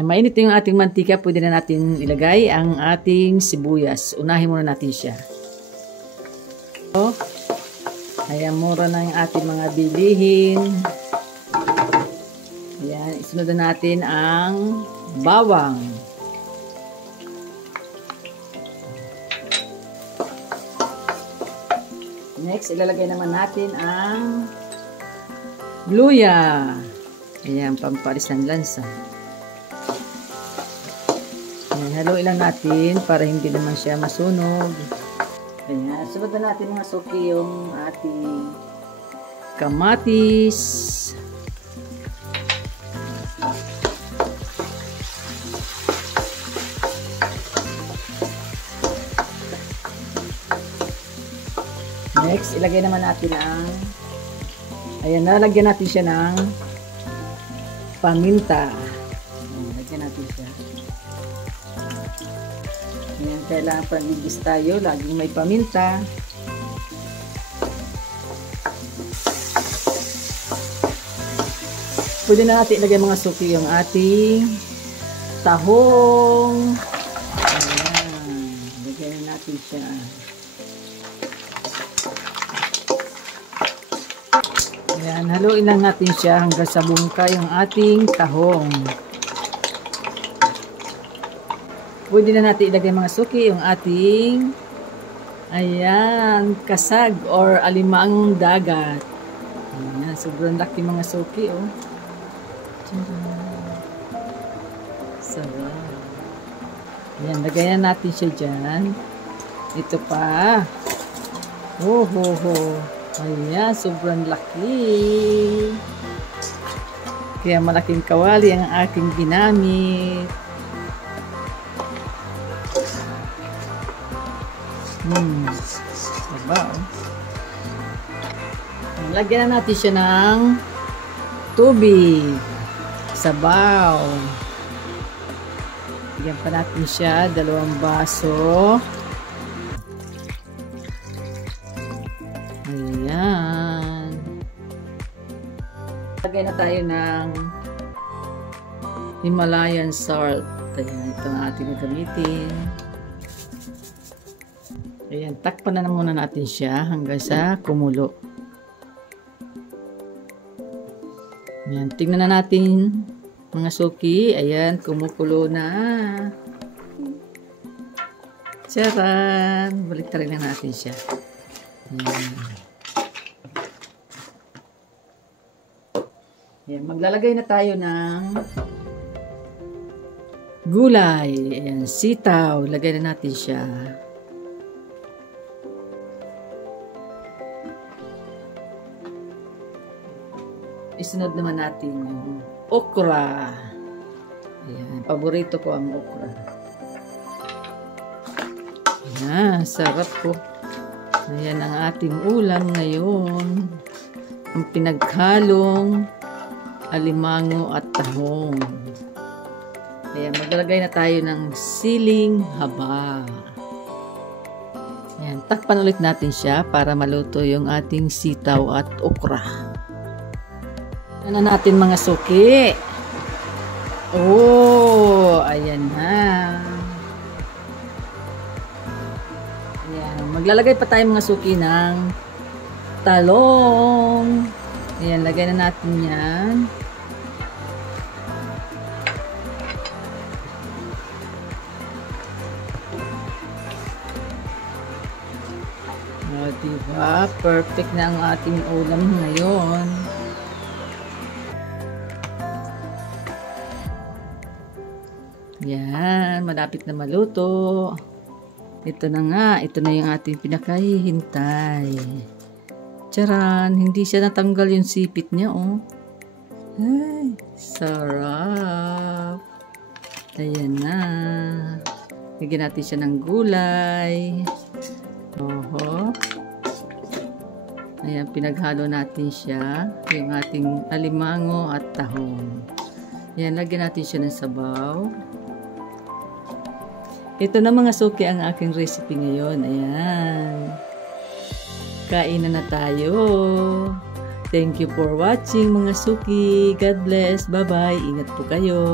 Ayan, mainit yung ating mantika. Pwede na natin ilagay ang ating sibuyas. Unahin muna natin siya. So, ayan, mura na yung ating mga bilihin. Ayan, isunod na natin ang bawang. Next, ilalagay naman natin ang luya. Ayan, pampalis ng lansa. Ayan, haluin lang natin para hindi naman siya masunog. Ayan, sunod na natin mga suki yung ating kamatis. Next, ilagay naman natin ang, ayan, nalagyan natin siya ng paminta. Ayan, lagyan natin siya. Ayan, kailangan panigis tayo, laging may paminta. Pwede na natin ilagay mga suki yung ating tahong. Ayan, lagyan na natin siya. Ayan, haluin lang natin siya hanggang sa bumungka yung ating tahong. Pwede na natin ilagay mga suki yung ating, ayan, kasag or alimang dagat. Ayan, sobrang laki mga suki, oh. Sarap. Ayan, lagayan natin siya dyan. Ito pa. Oh, ho, ho. Ayan, sobrang laki. Kaya malaking kawali ang aking ginamit. Diba? Lagyan na natin siya ng tubig. Sabaw. Lagyan pa natin siya 2 baso. Ayan. Lagay na tayo ng Himalayan salt. Ayan, ito ang ating gagamitin. Ayan, takpan na muna natin siya hanggang sa kumulo. Ayan, tingnan na natin mga suki. Ayan, kumukulo na. Charan! Balik rin na natin siya. Ayan. Ayan, maglalagay na tayo ng gulay. Ayan, sitaw. Lagay na natin siya. Isunod naman natin yung okra. Ayan, paborito ko ang okra. Ayan, sarap po. Ayan ang ating ulam ngayon. Ang pinaghalong alimango at tahong. Ayan, maglalagay na tayo ng siling haba. Ayan, takpan ulit natin siya para maluto yung ating sitaw at okra. Ano natin mga suki? Oh, ayan na. Ayan, maglalagay pa tayo mga suki ng talong. Ayan, lagay na natin yan. O, diba? Perfect na ang ating ulam ngayon. Yan, malapit na maluto. Ito na nga, ito na yung ating pinakahihintay. Charan, hindi siya natanggal yung sipit niya, oh. Ay, sarap. Ayan na. Lagyan natin siya ng gulay. Oho. Ayan, pinaghalo natin siya. Yung ating alimango at tahong. Ayan, lagyan natin siya ng sabaw. Ito na mga suki ang aking recipe ngayon. Ayan. Kainan na tayo. Thank you for watching mga suki. God bless. Bye-bye. Ingat po kayo.